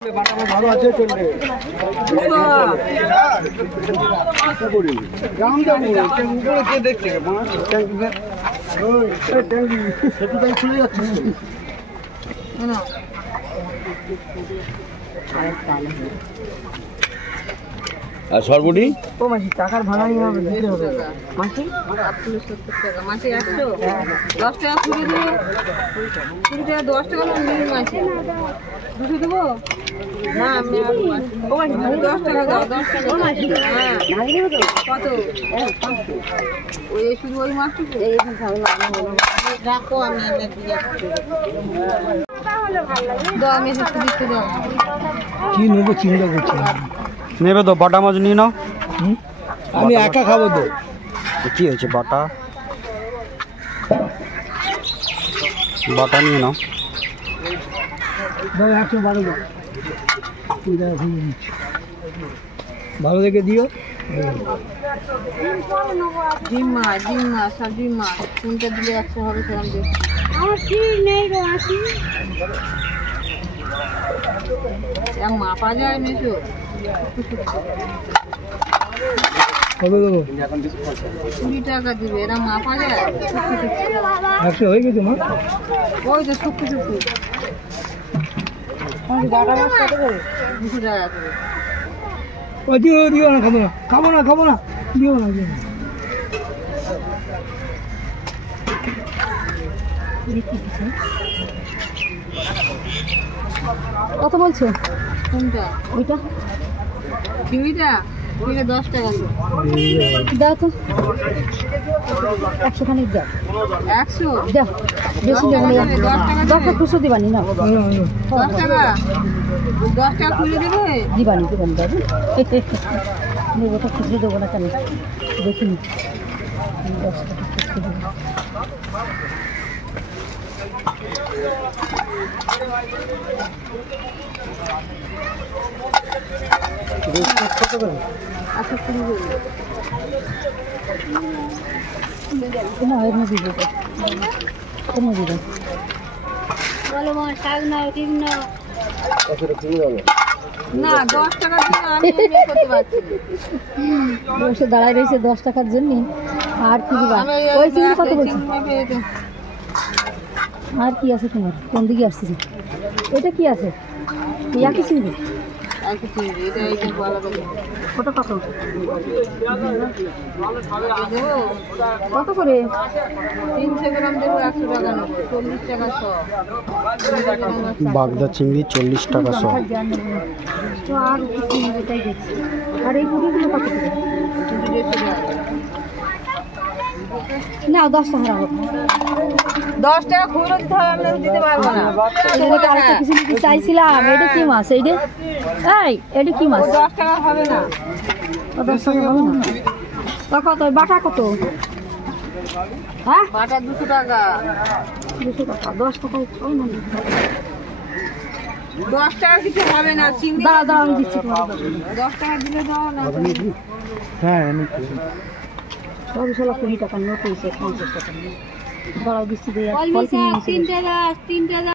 ভালো আছে চলবে উপরে কে দেখছে সেটুটাই খুলে যাচ্ছে আর সর্বটি ও মাসি টাকার ভাড়া নিয়ে হবে দিতে হবে মাসি 70 টাকা মাসে 100 10 টাকা করে দিলে 20 টাকা 10 টাকা নিয়ে মাসে 200 দেবো না আমি ও মাসি 10 টাকা দাও 10 টাকা ও মাসি হ্যাঁ কত ওই শুধু ওই মাছটুকু এই রাখো আমি এনে দিয়ে দাও আমি একটু দিতে দাও কি নেবো চিন্তা করছি নেবে তো বাটা মাছ নিয়ে নাও আমি একা খাবো তো কি হয়েছে বাটা বাটা নিয়ে নাও দাও 112 দাও ভালো দেখে দিও ডিমা সবজি মাছ কোনটা দিলে 100 হবে সেরকম দেখি আমার ঠিক নেই গো আসি মাপা যায় মেশো কবে দেবো 20 টাকা দিবে এরা মাপা যায় 100 হয়ে গেছে মা ওই তো শুকু বাটা মাছ কত করে 200 টাকা করে ও দিও না খাবো না দিও না কত বলছো কোনটা ওইটা চিংড়িটা 10 টাকা দাও তো 100 খানিক দাও 100 দাও বেশি দেবো না 10 টাকা খুশো দিবানি না 10 টাকা 10 টাকা খুলে দেবে দিবানি দাও নেবো তো খুচরো দেবো না কেন দেখিনি 10 টাকা খুচরো দেবো কত করে আচ্ছা খুলে দেবে না এর মধ্যে দেবো এর মধ্যে দেবো বলো মা শাক না ঠিক না না 10 টাকা দিয়ে আমি বিয়ে করতে পারছি বসে দাঁড়ায় রয়েছে 10 টাকার জন্য আর কি দিবা ওই চিংড়ি কত বলছি আর কি আছে তোমার কোন দিকে আসছে এটা কি আছে একই চিংড়ি আর কিছু এটা এইটা বলা দেবো ওটা কত দেবো কত করে 300 গ্রাম দেবো 100 টাকা নেবো 40 টাকা বাগদা চিংড়ি 40 টাকা শ তো আর চিংড়িটাই দেখছি আর এই পুরিগুলো কত করে না 10 টাকা রাখো 10 টাকা খুচরো দিতে হবে আমি দিতে পারবো না তোমাকে আরেকটা কিছু নিতে চাইছিলাম এটা কি মাছ এইটা এটা কি মাছ 10 টাকা হবে না 10 টাকা হবে না তা কত বাটা কত হ্যাঁ বাটা 200 টাকা 200 টাকা 10 টাকা ওই না 10 টাকা কিছু হবে না চিংড়ি দাঁড়া আমি দিচ্ছি তোমাকে 10 টাকা দিলে দাও না হ্যাঁ সব 20 টাকা নোট হয়েছে 50 টাকা দাঁড়াও দিচ্ছি দিয়ে 3 টাকা